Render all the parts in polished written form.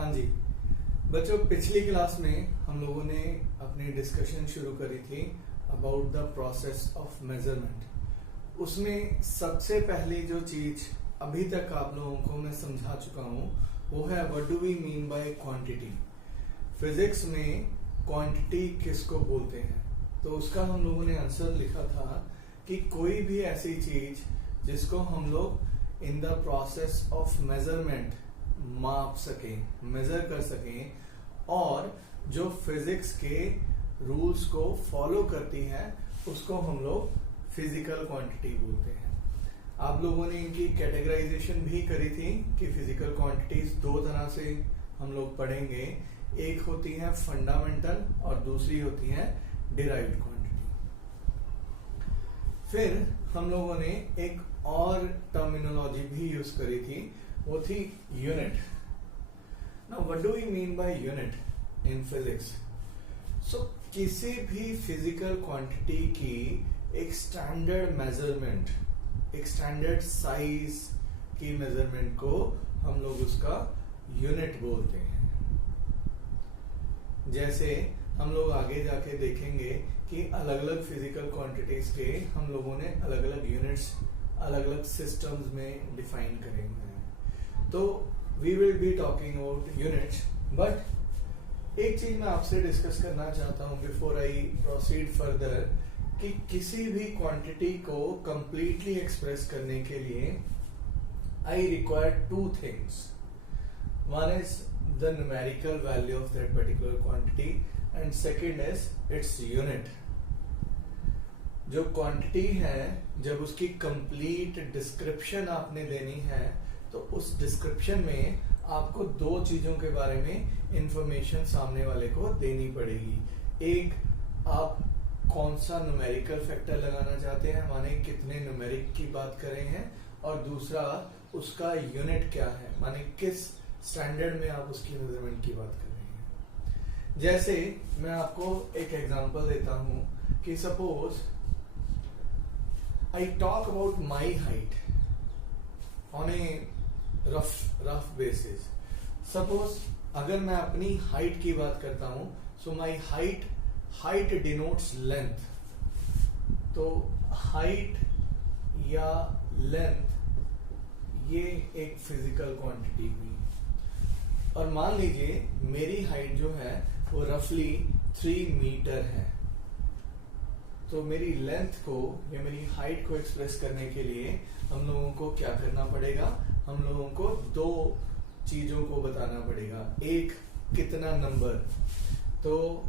हाँ जी बच्चों, पिछली क्लास में हम लोगों ने अपनी डिस्कशन शुरू करी थी about the process of measurement. उसमें सबसे पहली जो चीज अभी तक आप लोगों को मैं समझा चुका हूं वो है what do we mean by quantity. Physics में क्वांटिटी किसको बोलते हैं, तो उसका हम लोगों ने आंसर लिखा था कि कोई भी ऐसी चीज जिसको हम लोग इन द प्रोसेस ऑफ मेजरमेंट माप सकें, मेजर कर सकें और जो फिजिक्स के रूल्स को फॉलो करती है उसको हम लोग फिजिकल क्वांटिटी बोलते हैं। आप लोगों ने इनकी कैटेगराइजेशन भी करी थी कि फिजिकल क्वांटिटीज दो तरह से हम लोग पढ़ेंगे, एक होती है फंडामेंटल और दूसरी होती है डिराइव्ड क्वांटिटी। फिर हम लोगों ने एक और टर्मिनोलॉजी भी यूज करी थी, वो थी unit. Now what do we mean by unit in physics? So किसी भी फिजिकल क्वांटिटी की एक स्टैंडर्ड मेजरमेंट, एक स्टैंडर्ड साइज की मेजरमेंट को हम लोग उसका यूनिट बोलते हैं। जैसे हम लोग आगे जाके देखेंगे कि अलग अलग फिजिकल क्वांटिटीज के हम लोगों ने अलग अलग यूनिट्स अलग अलग सिस्टम्स में डिफाइन करेंगे। तो we will be talking about units, but एक चीज मैं आपसे डिस्कस करना चाहता हूं बिफोर आई प्रोसीड फर्दर कि किसी भी क्वांटिटी को कंप्लीटली एक्सप्रेस करने के लिए I require two things. One is the numerical value of that particular quantity and second is its unit. जो क्वांटिटी है, जब उसकी कंप्लीट डिस्क्रिप्शन आपने देनी है तो उस डिस्क्रिप्शन में आपको दो चीजों के बारे में इंफॉर्मेशन सामने वाले को देनी पड़ेगी। एक, आप कौन सा न्यूमेरिकल फैक्टर लगाना चाहते हैं, माने कितने न्यूमेरिक की बात कर रहे हैं, और दूसरा उसका यूनिट क्या है, माने किस स्टैंडर्ड में आप उसकी मेजरमेंट की बात कर रहे हैं। जैसे मैं आपको एक एग्जांपल देता हूं कि suppose I talk about my height on a rough basis. Suppose अगर मैं अपनी हाइट की बात करता हूं, so my height denotes length. तो हाइट या लेंथ ये एक फिजिकल क्वांटिटी हुई, और मान लीजिए मेरी हाइट जो है वो रफली 3 मीटर है। तो मेरी लेंथ को या मेरी हाइट को एक्सप्रेस करने के लिए हम लोगों को क्या करना पड़ेगा, हम लोगों को दो चीजों को बताना पड़ेगा। एक, कितना नंबर, तो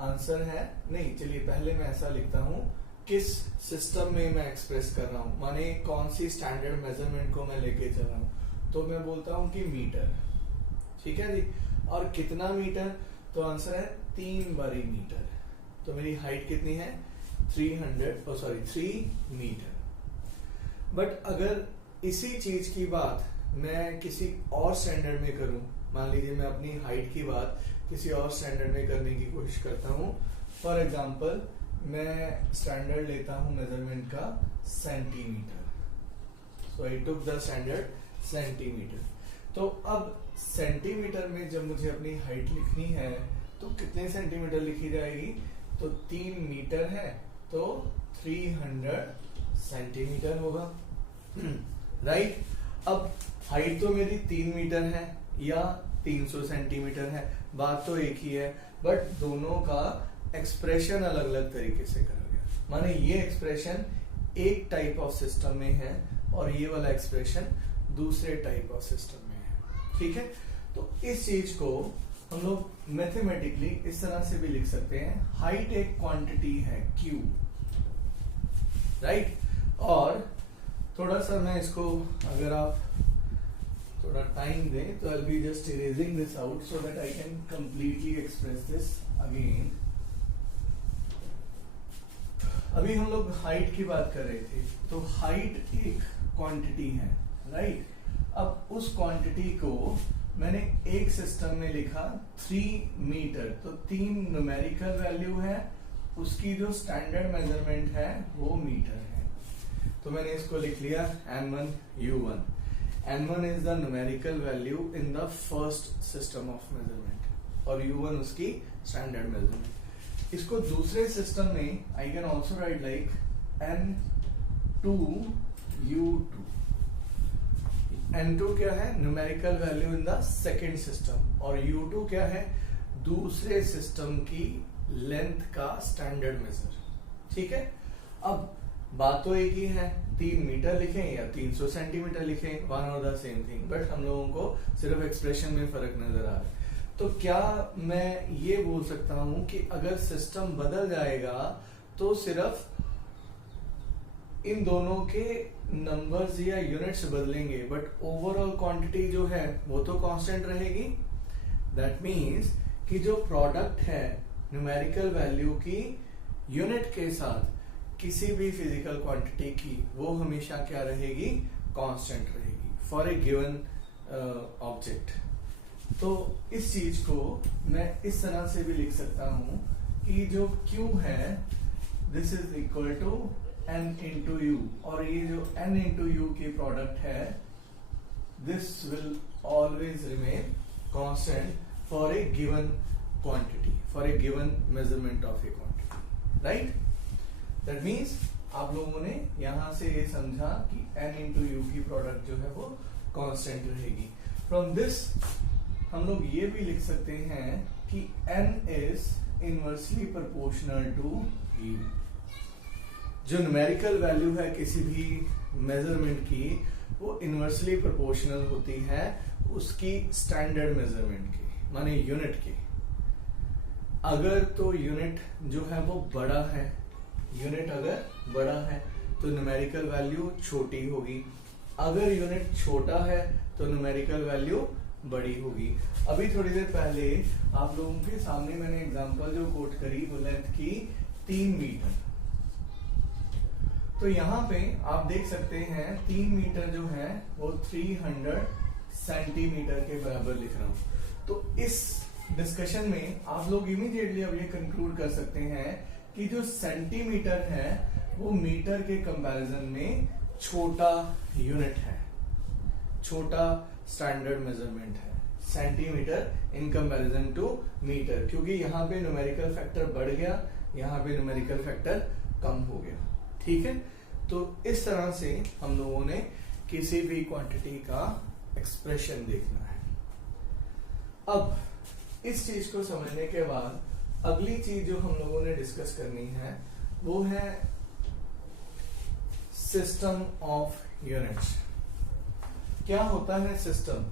आंसर है नहीं, चलिए पहले मैं ऐसा लिखता हूं किस सिस्टम में मैं एक्सप्रेस कर रहा हूं, माने कौन सी स्टैंडर्ड मेजरमेंट को मैं लेके चल रहा हूं, तो मैं बोलता हूं कि मीटर। ठीक है जी। और कितना मीटर, तो आंसर है 3 बारी मीटर। तो मेरी हाइट कितनी है, 3 मीटर। बट अगर इसी चीज की बात मैं किसी और स्टैंडर्ड में करूं, मान लीजिए मैं अपनी हाइट की बात किसी और स्टैंडर्ड में करने की कोशिश करता हूं। फॉर एग्जांपल मैं स्टैंडर्ड लेता हूं मेजरमेंट का centimetre. So I took the standard centimetre. तो अब सेंटीमीटर में जब मुझे अपनी हाइट लिखनी है तो कितने सेंटीमीटर लिखी जाएगी, तो 3 मीटर है तो 300 सेंटीमीटर होगा। राइट। अब हाइट तो मेरी 3 मीटर है या 300 सेंटीमीटर है, बात तो एक ही है, बट दोनों का एक्सप्रेशन अलग अलग तरीके से करा गया। माने ये एक्सप्रेशन एक टाइप ऑफ सिस्टम में है और ये वाला एक्सप्रेशन दूसरे टाइप ऑफ सिस्टम में है। ठीक है। तो इस चीज को हम लोग मैथमेटिकली इस तरह से भी लिख सकते हैं, हाइट एक क्वांटिटी है Q, राइट। और थोड़ा सा मैं इसको, अगर आप थोड़ा टाइम दें तो I be just erasing this out so that I can completely express this again. अभी हम लोग हाइट की बात कर रहे थे, तो हाइट एक क्वांटिटी है, राइट। अब उस क्वांटिटी को मैंने एक सिस्टम में लिखा 3 मीटर, तो 3 न्यूमेरिकल वैल्यू है, उसकी जो स्टैंडर्ड मेजरमेंट है वो मीटर है। तो मैंने इसको लिख लिया N1 U1। N1 is the numerical value in the first system of measurement और U1 उसकी standard measurement। इसको दूसरे सिस्टम में I can also write like N2 U2। N2 क्या है? Numerical value in the second system, और U2 क्या है? दूसरे सिस्टम की लेंथ का स्टैंडर्ड मेजर। ठीक है, अब बात तो एक ही है, 3 मीटर लिखें या 300 सेंटीमीटर लिखें, वन और द सेम थिंग, बट हम लोगों को सिर्फ एक्सप्रेशन में फर्क नजर आ रहा है। तो क्या मैं ये बोल सकता हूं कि अगर सिस्टम बदल जाएगा तो सिर्फ इन दोनों के नंबर्स या यूनिट्स बदलेंगे, बट ओवरऑल क्वांटिटी जो है वो तो कांस्टेंट रहेगी। दैट मीन्स कि जो प्रोडक्ट है न्यूमेरिकल वैल्यू की यूनिट के साथ किसी भी फिजिकल क्वांटिटी की, वो हमेशा क्या रहेगी? कांस्टेंट रहेगी फॉर ए गिवन ऑब्जेक्ट। तो इस चीज को मैं इस तरह से भी लिख सकता हूं कि जो Q है this is equal to N into U, और ये जो N इंटू यू की प्रोडक्ट है this will always remain constant for a given quantity, for a given measurement of a quantity, right. That means आप लोगों ने यहां से ये समझा कि N इंटू यू की प्रोडक्ट जो है वो कांस्टेंट रहेगी। फ्रॉम दिस हम लोग ये भी लिख सकते हैं कि N is inversely proportional to U। जो न्यूमेरिकल वैल्यू है किसी भी मेजरमेंट की, वो इनवर्सली प्रोपोर्शनल होती है उसकी स्टैंडर्ड मेजरमेंट की, माने यूनिट की। अगर तो यूनिट जो है वो बड़ा है, यूनिट अगर बड़ा है तो न्यूमेरिकल वैल्यू छोटी होगी, अगर यूनिट छोटा है तो न्यूमेरिकल वैल्यू बड़ी होगी। अभी थोड़ी देर पहले आप लोगों के सामने मैंने एग्जांपल जो कोट करी वो लेंथ की 3 मीटर। तो यहाँ पे आप देख सकते हैं 3 मीटर जो है वो 300 सेंटीमीटर के बराबर लिख रहा हूं। तो इस डिस्कशन में आप लोग इमीडिएटली अब ये कंक्लूड कर सकते हैं कि जो सेंटीमीटर है वो मीटर के कंपैरिजन में छोटा यूनिट है, छोटा स्टैंडर्ड मेजरमेंट है centimetre in comparison to metre, क्योंकि यहाँ पे न्यूमेरिकल फैक्टर बढ़ गया, यहाँ पे न्यूमेरिकल फैक्टर कम हो गया। ठीक है, तो इस तरह से हम लोगों ने किसी भी क्वांटिटी का एक्सप्रेशन देखना है। अब इस चीज को समझने के बाद अगली चीज जो हम लोगों ने डिस्कस करनी है वो है सिस्टम ऑफ यूनिट्स। क्या होता है सिस्टम?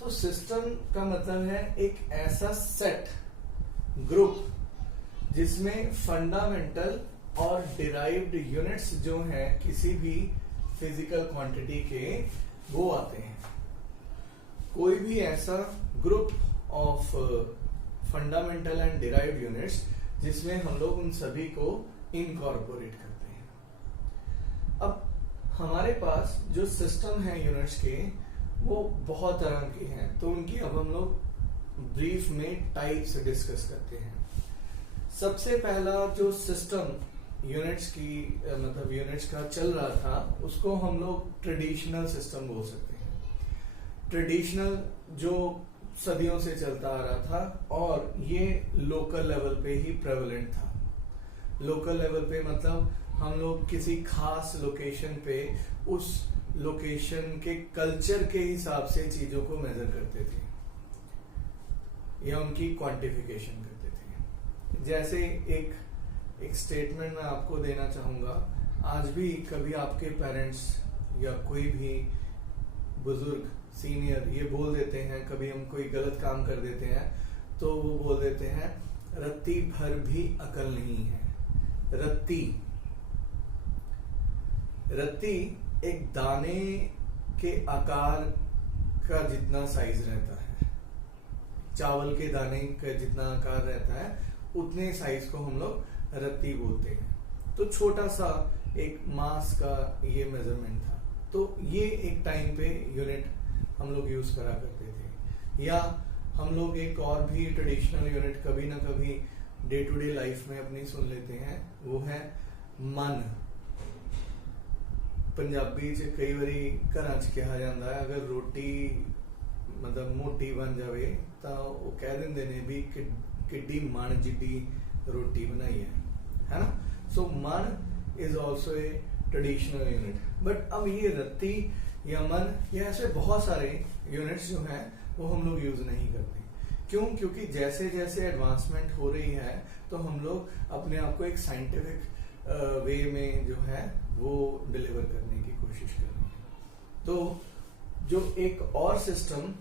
तो सिस्टम का मतलब है एक ऐसा सेट, ग्रुप, जिसमें फंडामेंटल और डिराइव्ड यूनिट्स जो हैं किसी भी फिजिकल क्वांटिटी के, वो आते हैं। कोई भी ऐसा group of fundamental and derived units जिसमें हम लोग उन सभी को इनकॉर्पोरेट करते हैं। अब हमारे पास जो सिस्टम है यूनिट्स के वो बहुत तरह के हैं, तो उनकी अब हम लोग ब्रीफ में टाइप्स डिस्कस करते हैं। सबसे पहला जो सिस्टम यूनिट्स की मतलब यूनिट्स का चल रहा था उसको हम लोग ट्रेडिशनल सिस्टम बोल सकते हैं। ट्रेडिशनल जो सदियों से चलता आ रहा था और ये लोकल लेवल पे ही प्रेवलेंट था। लोकल लेवल पे मतलब हम लोग किसी खास लोकेशन पे उस लोकेशन के कल्चर के हिसाब से चीजों को मेजर करते थे या उनकी क्वांटिफिकेशन करते थे। जैसे एक स्टेटमेंट मैं आपको देना चाहूंगा, आज भी कभी आपके पेरेंट्स या कोई भी बुजुर्ग सीनियर ये बोल देते हैं, कभी हम कोई गलत काम कर देते हैं तो वो बोल देते हैं रत्ती भर भी अकल नहीं है। रत्ती एक दाने के आकार का जितना साइज रहता है, चावल के दाने का जितना आकार रहता है उतने साइज को हम लोग रत्ती बोलते हैं। तो छोटा सा एक मास का ये मेजरमेंट था। तो ये एक टाइम पे यूनिट हम लोग यूज करा करते थे। या हम लोग एक और भी ट्रेडिशनल यूनिट कभी ना कभी डे टू डे लाइफ में अपनी सुन लेते हैं, वो है मन। पंजाबी च कई बारी घरां च कहा जाता है, अगर रोटी मतलब मोटी बन जाए तो वो कह देंगे ने भी किड्डी मन जिड्डी रोटी बनाई है ना। सो मन is also a traditional unit. But अब ये रत्ती या मन, ये ऐसे बहुत सारे यूनिट्स जो हैं वो हम लोग यूज नहीं करते। क्यों? क्योंकि जैसे जैसे एडवांसमेंट हो रही है तो हम लोग अपने आप को एक साइंटिफिक वे में जो है वो डिलीवर करने की कोशिश कर रहे हैं। तो जो एक और सिस्टम,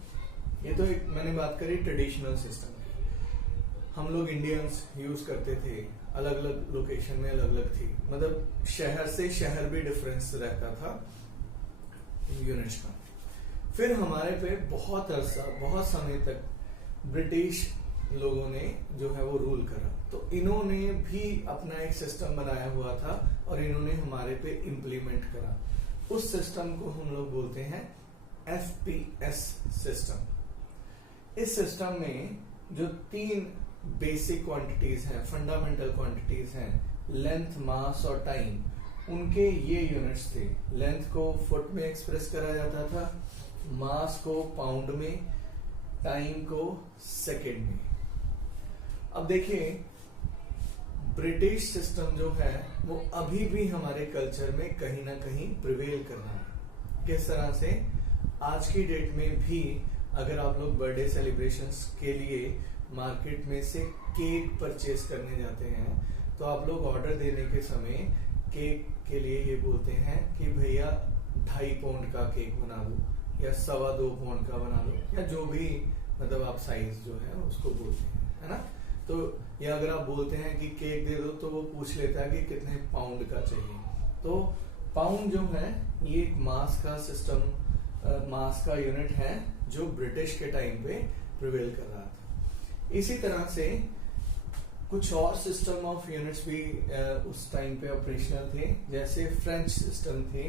ये तो एक मैंने बात करी ट्रेडिशनल सिस्टम की, हम लोग इंडियंस यूज करते थे, अलग अलग लोकेशन में अलग अलग थी, मतलब शहर से शहर भी डिफरेंस रहता था यूनिट्स का। फिर हमारे पे बहुत अरसा, बहुत समय तक ब्रिटिश लोगों ने जो है वो रूल करा, तो इन्होंने भी अपना एक सिस्टम बनाया हुआ था और इन्होंने हमारे पे इम्प्लीमेंट करा। उस सिस्टम को हम लोग बोलते हैं FPS सिस्टम। इस सिस्टम में जो 3 बेसिक क्वांटिटीज हैं, फंडामेंटल क्वांटिटीज हैं, लेंथ, मास और टाइम, उनके ये यूनिट्स थे। लेंथ को फुट में एक्सप्रेस करा जाता था, मास को पाउंड में, टाइम को सेकेंड में। अब देखिए ब्रिटिश सिस्टम जो है वो अभी भी हमारे कल्चर में कहीं ना कहीं प्रिवेल कर रहा है। किस तरह से? आज की डेट में भी अगर आप लोग बर्थडे सेलिब्रेशंस के लिए मार्केट में से केक परचेज करने जाते हैं तो आप लोग ऑर्डर देने के समय केक के लिए ये बोलते हैं कि भैया 2.5 पाउंड का केक बना दो या 2.25 पाउंड का बना दो, या जो भी मतलब आप साइज जो है उसको बोलते हैं, है ना। तो या अगर आप बोलते हैं कि केक दे दो तो वो पूछ लेता है कि कितने पाउंड का चाहिए। तो पाउंड जो है ये एक मास का सिस्टम, मास का यूनिट है जो ब्रिटिश के टाइम पे प्रिवेल कर रहा था। इसी तरह से कुछ और सिस्टम ऑफ यूनिट्स भी उस टाइम पे ऑपरेशनल थे, जैसे फ्रेंच सिस्टम थे।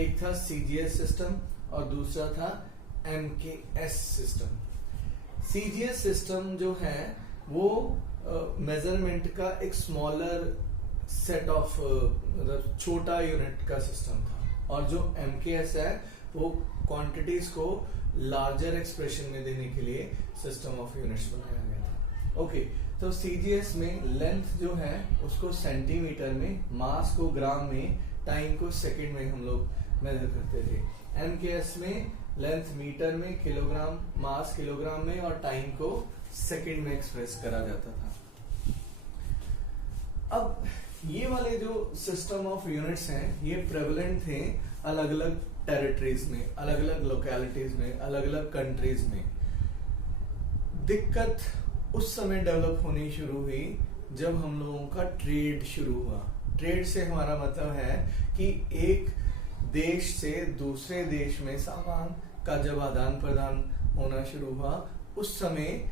एक था CGS सिस्टम और दूसरा था MKS सिस्टम। CGS सिस्टम जो है वो मेजरमेंट का एक स्मॉलर सेट ऑफ मतलब छोटा यूनिट का सिस्टम था, और जो MKS है वो क्वांटिटीज को लार्जर एक्सप्रेशन में देने के लिए सिस्टम ऑफ यूनिट्स बनाया गया था। ओके, तो CGS में लेंथ जो है उसको सेंटीमीटर में, मास को ग्राम में, टाइम को सेकंड में हम लोग मेजर करते थे। MKS में लेंथ मीटर में, किलोग्राम, मास किलोग्राम में और टाइम को सेकंड में एक्सप्रेस करा जाता था। अब ये वाले जो सिस्टम ऑफ यूनिट्स हैं ये प्रेवलेंट थे अलग अलग टेरिटरीज में, अलग अलग लोकेलिटीज में, अलग अलग कंट्रीज में। दिक्कत उस समय डेवलप होनी शुरू हुई जब हम लोगों का ट्रेड शुरू हुआ। ट्रेड से हमारा मतलब है कि एक देश से दूसरे देश में सामान का जब आदान प्रदान होना शुरू हुआ, उस समय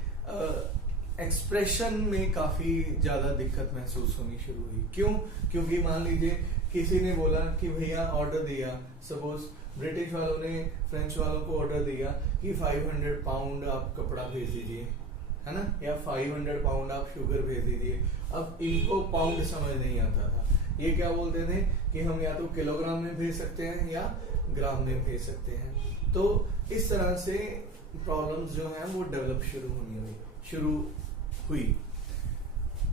एक्सप्रेशन में काफी ज्यादा दिक्कत महसूस होनी शुरू हुई। क्यों? क्योंकि मान लीजिए किसी ने बोला कि भैया ऑर्डर दिया, सपोज ब्रिटिश वालों ने फ्रेंच वालों को ऑर्डर दिया कि 500 पाउंड आप कपड़ा भेज दीजिए, है ना, या 500 पाउंड आप शुगर भेज दीजिए। अब इनको पाउंड समझ नहीं आता था, ये क्या बोलते थे कि हम या तो किलोग्राम में भेज सकते हैं या ग्राम में भेज सकते हैं। तो इस तरह से प्रॉब्लम्स जो हैं वो डेवलप शुरू हुई।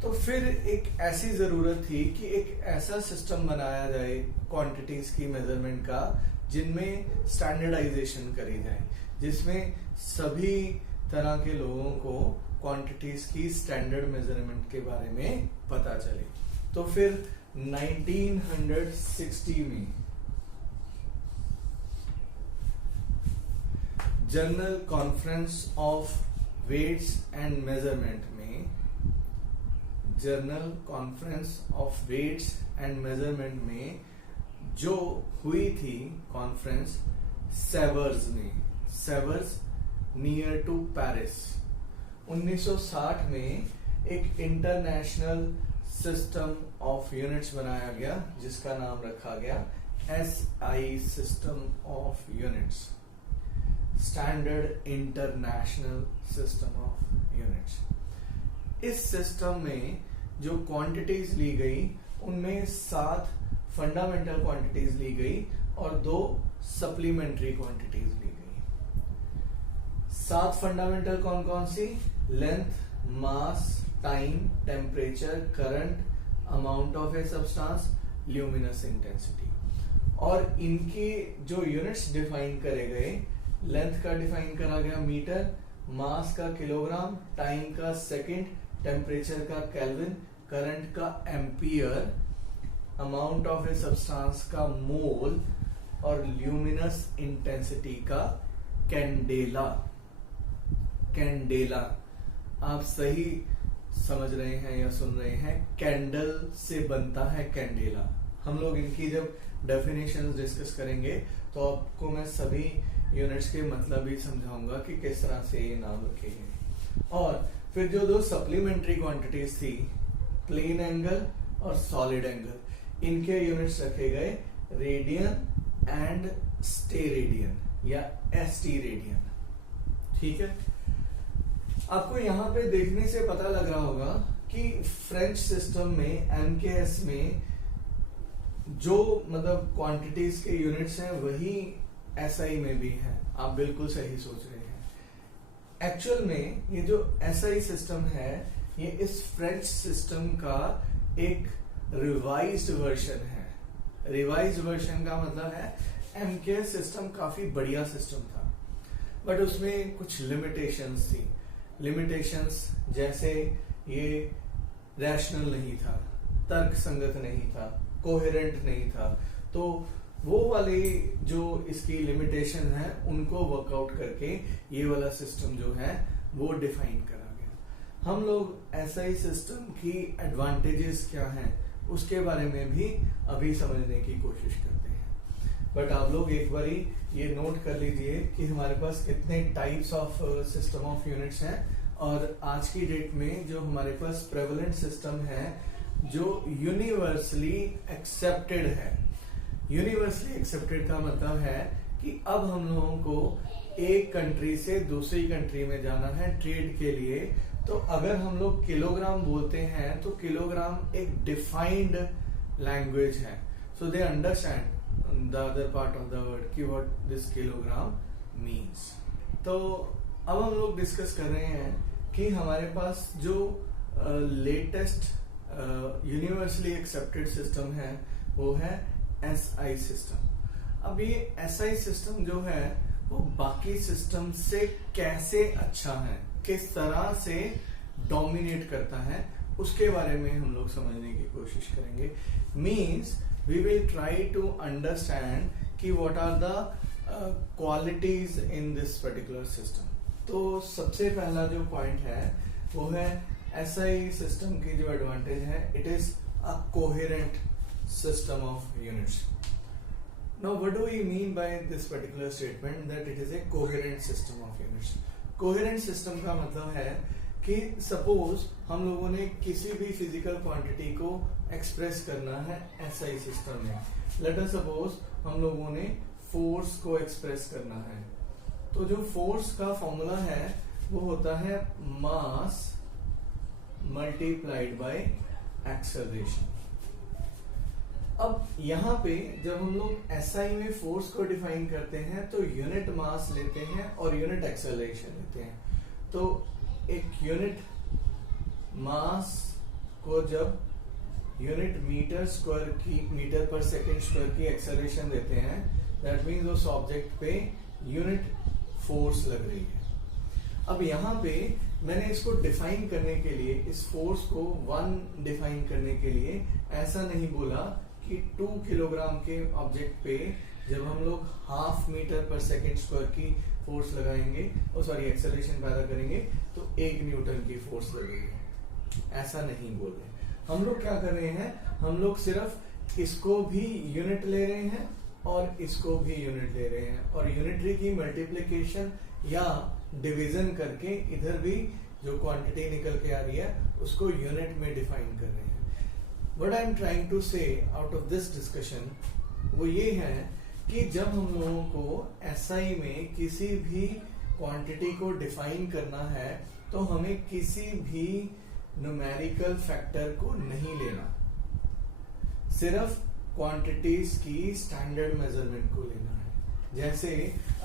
तो फिर एक ऐसी जरूरत थी कि एक ऐसा सिस्टम बनाया जाए क्वांटिटीज की मेजरमेंट का जिनमें स्टैंडर्डाइजेशन करी जाए, जिसमें सभी तरह के लोगों को क्वांटिटीज की स्टैंडर्ड मेजरमेंट के बारे में पता चले। तो फिर 1960 में general conference of weights and measurement में, journal conference of weights and measurement में जो हुई थी कॉन्फ्रेंस सेवर्स में, सेवर्स नियर टू पेरिस, 1960 में एक इंटरनेशनल सिस्टम ऑफ यूनिट्स बनाया गया जिसका नाम रखा गया SI system of units, standard international system of units. इस सिस्टम में जो क्वांटिटीज ली गई उनमें 7 फंडामेंटल क्वांटिटीज ली गई और 2 सप्लीमेंट्री क्वांटिटीज ली गई। 7 फंडामेंटल कौन कौन सी? Length, mass, time, temperature, current, amount of a substance, luminous intensity. और इनकी जो यूनिट्स डिफाइन करे गए, लेंथ का डिफाइन करा गया मीटर, मास का किलोग्राम, टाइम का सेकंड, टेम्परेचर का केल्विन, करंट का ampere, amount of a substance का मोल और ल्यूमिनस इंटेंसिटी का कैंडेला। कैंडेला आप सही समझ रहे हैं या सुन रहे हैं, कैंडल से बनता है कैंडेला। हम लोग इनकी जब डेफिनेशंस डिस्कस करेंगे तो आपको मैं सभी यूनिट्स के मतलब भी समझाऊंगा कि किस तरह से ये नाम रखे गए। और फिर जो 2 सप्लीमेंट्री क्वांटिटीज थी, प्लेन एंगल और सॉलिड एंगल, इनके यूनिट्स रखे गए रेडियन एंड स्टेरेडियन या एसटी रेडियन। ठीक है, आपको यहाँ पे देखने से पता लग रहा होगा कि फ्रेंच सिस्टम में, एमकेएस में जो मतलब क्वांटिटीज के यूनिट्स हैं वही एसआई में भी है। आप बिल्कुल सही सोच रहे हैं। एक्चुअल में ये जो एसआई सिस्टम है, ये इस फ्रेंच सिस्टम का एक रिवाइज्ड वर्जन है। रिवाइज्ड वर्जन का मतलब है एमकेएस सिस्टम काफी बढ़िया सिस्टम था, बट उसमें कुछ लिमिटेशंस थी। लिमिटेशंस जैसे ये रैशनल नहीं था, तर्क संगत नहीं था, कोहेरेंट नहीं था। तो वो वाले जो इसकी लिमिटेशन है उनको वर्कआउट करके ये वाला सिस्टम जो है वो डिफाइन करा गया। हम लोग एसआई सिस्टम की एडवांटेजेस क्या हैं उसके बारे में भी अभी समझने की कोशिश करते हैं। बट आप लोग एक बारी ये नोट कर लीजिए कि हमारे पास कितने types of system of units हैं, और आज की डेट में जो हमारे पास प्रेवलेंट सिस्टम है जो यूनिवर्सली एक्सेप्टेड है। यूनिवर्सली एक्सेप्टेड का मतलब है कि अब हम लोगों को एक कंट्री से दूसरी कंट्री में जाना है ट्रेड के लिए, तो अगर हम लोग किलोग्राम बोलते हैं तो किलोग्राम एक डिफाइंड लैंग्वेज है। So they understand the other part of the word कि व्हाट दिस किलोग्राम मीन्स। तो अब हम लोग डिस्कस कर रहे हैं कि हमारे पास जो लेटेस्ट यूनिवर्सली एक्सेप्टेड सिस्टम है वो है एसआई सिस्टम। अब ये एसआई सिस्टम जो है वो बाकी सिस्टम से कैसे अच्छा है, किस तरह से डोमिनेट करता है, उसके बारे में हम लोग समझने की कोशिश करेंगे। Means we will try to understand कि what are the qualities in this particular system. तो सबसे पहला जो पॉइंट है वो है एसआई सिस्टम की जो एडवांटेज है, it is a coherent system of units. Now what do we mean by this particular statement that it is a coherent system of units? Coherent system का मतलब है कि suppose हम लोगों ने किसी भी physical quantity को express करना है SI system में। Let us suppose हम लोगों ने force को express करना है, तो जो force का formula है वो होता है mass multiplied by acceleration। अब यहाँ पे जब हम लोग एसआई में फोर्स को डिफाइन करते हैं तो यूनिट मास लेते हैं और यूनिट एक्सेलरेशन लेते हैं। तो एक यूनिट मास को जब यूनिट मीटर पर सेकेंड स्क्वायर की एक्सेलरेशन देते हैं, दैट मीन्स उस ऑब्जेक्ट पे यूनिट फोर्स लग रही है। अब यहाँ पे मैंने इसको डिफाइन करने के लिए, इस फोर्स को 1 डिफाइन करने के लिए ऐसा नहीं बोला कि 2 किलोग्राम के ऑब्जेक्ट पे जब हम लोग 0.5 मीटर पर सेकेंड स्क्वायर की फोर्स लगाएंगे, एक्सेलरेशन पैदा करेंगे तो 1 न्यूटन की फोर्स लगेगी। ऐसा नहीं बोल रहे हम लोग। क्या कर रहे हैं, हम लोग सिर्फ इसको भी यूनिट ले रहे हैं और इसको भी यूनिट ले रहे हैं, और यूनिटरी की मल्टीप्लीकेशन या डिवीजन करके इधर भी जो क्वांटिटी निकल के आ रही है उसको यूनिट में डिफाइन कर रहे हैं। What I am trying to say out of this discussion वो ये है कि जब हम लोगों को एसआई में किसी भी क्वांटिटी को डिफाइन करना है तो हमें किसी भी न्यूमेरिकल फैक्टर को नहीं लेना, सिर्फ क्वांटिटीज की स्टैंडर्ड मेजरमेंट को लेना है। जैसे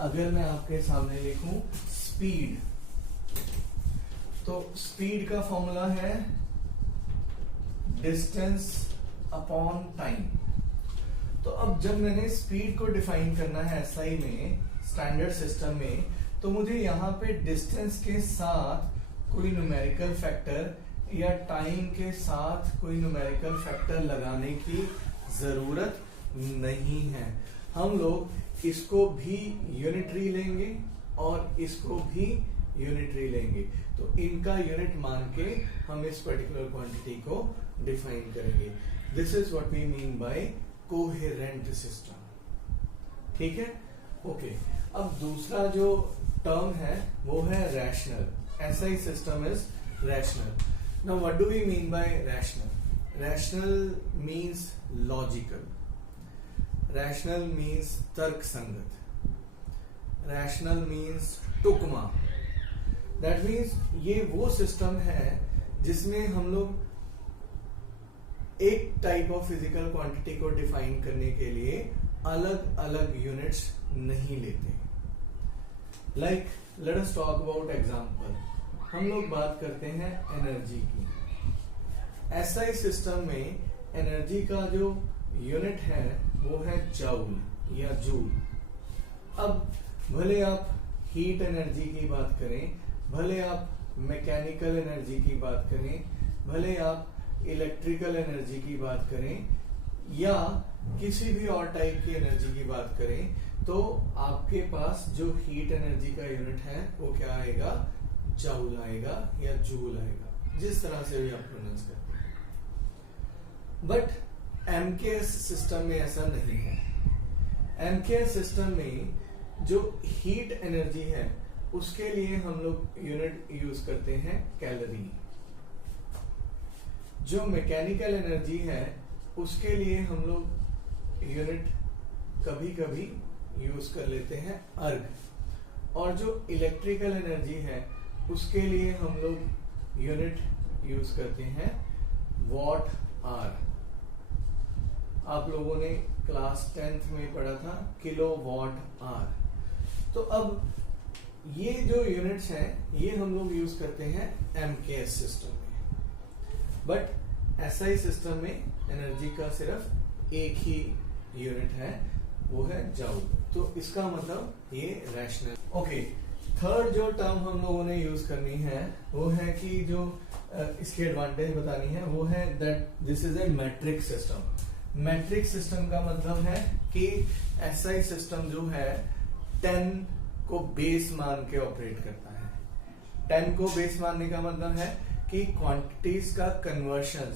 अगर मैं आपके सामने लिखूं स्पीड, तो स्पीड का फॉर्मूला है डिस्टेंस अपॉन टाइम। तो अब जब मैंने स्पीड को डिफाइन करना है एसआई में, स्टैंडर्ड सिस्टम में, तो मुझे यहाँ पे डिस्टेंस के साथ कोई न्यूमेरिकल फैक्टर या टाइम के साथ कोई न्यूमेरिकल फैक्टर लगाने की जरूरत नहीं है। हम लोग इसको भी यूनिटरी लेंगे और इसको भी यूनिटरी लेंगे, तो इनका यूनिट मान के हम इस पर्टिकुलर क्वांटिटी को डिफाइन करेंगे। This is what we mean by coherent system. ठीक है, ओके। अब दूसरा जो टर्म है वो है rational. SI system is rational. Now what do we mean by rational? Rational means logical, rational means तर्क संगत, रैशनल मीन्स टुकमा। दैट मीन्स ये वो सिस्टम है जिसमें हम लोग एक टाइप ऑफ फिजिकल क्वांटिटी को डिफाइन करने के लिए अलग अलग यूनिट्स नहीं लेते। Like let us talk about example. हम लोग बात करते हैं एनर्जी की। एसआई सिस्टम में एनर्जी का जो यूनिट है वो है जूल या जूल। अब भले आप हीट एनर्जी की बात करें, भले आप मैकेनिकल एनर्जी की बात करें, भले आप इलेक्ट्रिकल एनर्जी की बात करें या किसी भी और टाइप की एनर्जी की बात करें, तो आपके पास जो हीट एनर्जी का यूनिट है वो क्या आएगा? जूल आएगा या जूल आएगा, जिस तरह से भी आप प्रोनाउंस करते हैं। बट एमकेएस सिस्टम में ऐसा नहीं है। एमकेएस सिस्टम में जो हीट एनर्जी है उसके लिए हम लोग यूनिट यूज करते हैं कैलोरी। जो मैकेनिकल एनर्जी है उसके लिए हम लोग यूनिट कभी कभी यूज कर लेते हैं अर्ग, और जो इलेक्ट्रिकल एनर्जी है उसके लिए हम लोग यूनिट यूज करते हैं वॉट आर। आप लोगों ने क्लास 10th में पढ़ा था किलो वॉट आर। तो अब ये जो यूनिट्स हैं ये हम लोग यूज करते हैं एमकेएस सिस्टम में। बट एसआई सिस्टम में एनर्जी का सिर्फ एक ही यूनिट है, वो है जूल। तो इसका मतलब ये रैशनल। ओके, थर्ड जो टर्म हम लोगों ने यूज करनी है वो है कि जो इसकी एडवांटेज बतानी है वो है that this is a matric system. Matric system का मतलब है कि एसआई सिस्टम जो है 10 को बेस मान के ऑपरेट करता है। 10 को बेस मानने का मतलब है कि क्वांटिटीज का कन्वर्शन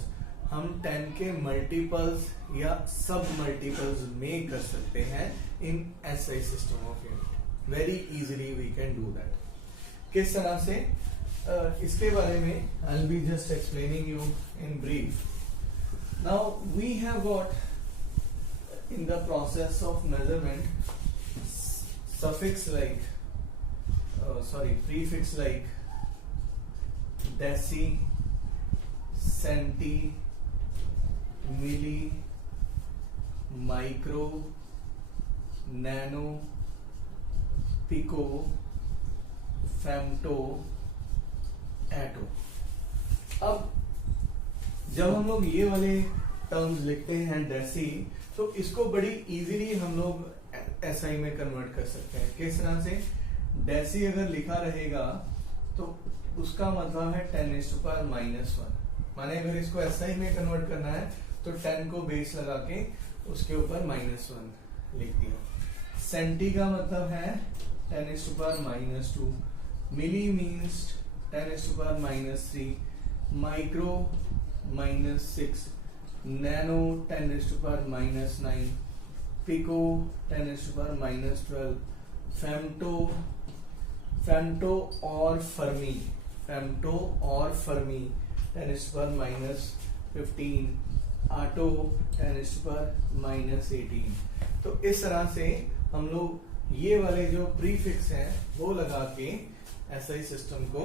हम 10 के मल्टीपल्स या सब मल्टीपल्स में कर सकते हैं in SI system of unit. Very easily we can do that. किस तरह से? इसके बारे में I will be just explaining you in brief. Now we have got in the process of measurement suffix like prefix like deci, centi, milli, micro, nano, pico, femto, atto। अब जब हम लोग ये वाले टर्म्स लिखते हैं डेसी, तो इसको बड़ी इजीली हम लोग एसआई में कन्वर्ट कर सकते हैं। किस तरह से? डेसी अगर लिखा रहेगा तो उसका मतलब है 10⁻⁻1। माने अगर इसको एसआई में कन्वर्ट करना है तो 10 को बेस लगा के उसके ऊपर -1 लिख दिया। सेंटी का मतलब है 10⁻², milli means 10⁻³ micro -6, nano 10⁻⁻9, pico 10⁻⁻12, femto और फर्मी 10⁻15, आटो 10⁻18। तो इस तरह से हम लोग ये वाले जो प्रीफिक्स हैं वो लगा के एसआई सिस्टम को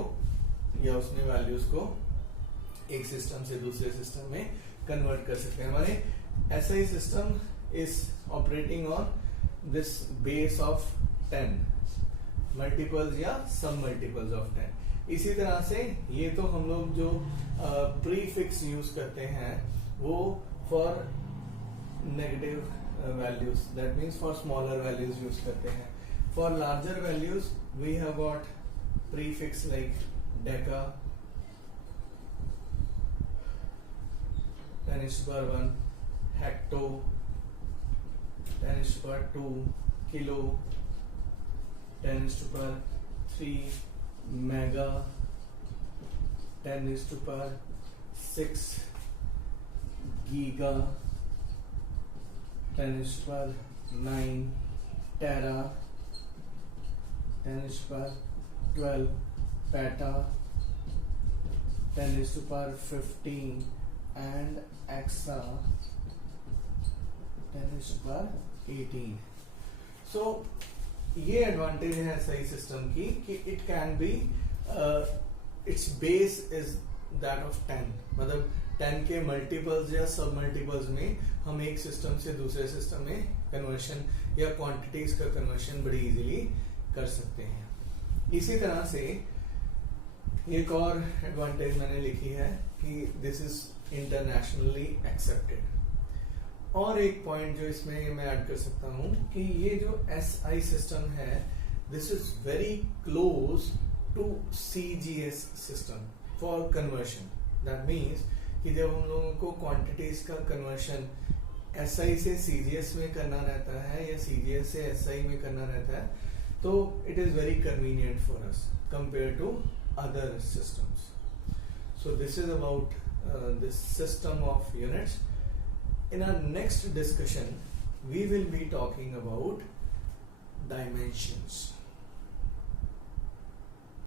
या उसमें वैल्यूज को एक सिस्टम से दूसरे सिस्टम में कन्वर्ट कर सकते हैं। हमारे SI system is operating on this base of 10 multiples या सब मल्टीपल्स ऑफ 10। इसी तरह से ये तो हम लोग जो प्रीफिक्स यूज करते हैं वो for negative values, that means for smaller values use करते हैं। For larger values we have got prefix like deca, 10⁻1, hecto, 10⁻2, kilo, 10⁻3, mega, 10⁻6, giga, 10⁻9, tera, 10⁻12, peta, 10⁻15 and exa 10⁻18। so ये एडवांटेज है सही सिस्टम की कि it can be its base is that of 10, मतलब 10 के multiples या सब मल्टीपल्स में हम एक सिस्टम से दूसरे सिस्टम में कन्वर्शन या क्वांटिटीज का कन्वर्शन बड़ी इजीली कर सकते हैं। इसी तरह से एक और एडवांटेज मैंने लिखी है कि दिस इज इंटरनेशनली एक्सेप्टेड। और एक पॉइंट जो इसमें मैं ऐड कर सकता हूं कि ये जो SI सिस्टम है this is very close to CGS system for conversion. That means कि जब हम लोगों को क्वांटिटीज का कन्वर्शन SI से CGS में करना रहता है या CGS से SI में करना रहता है तो it is very convenient for us compare to other systems. So this is about this system of units. In our next discussion, we will be talking about dimensions.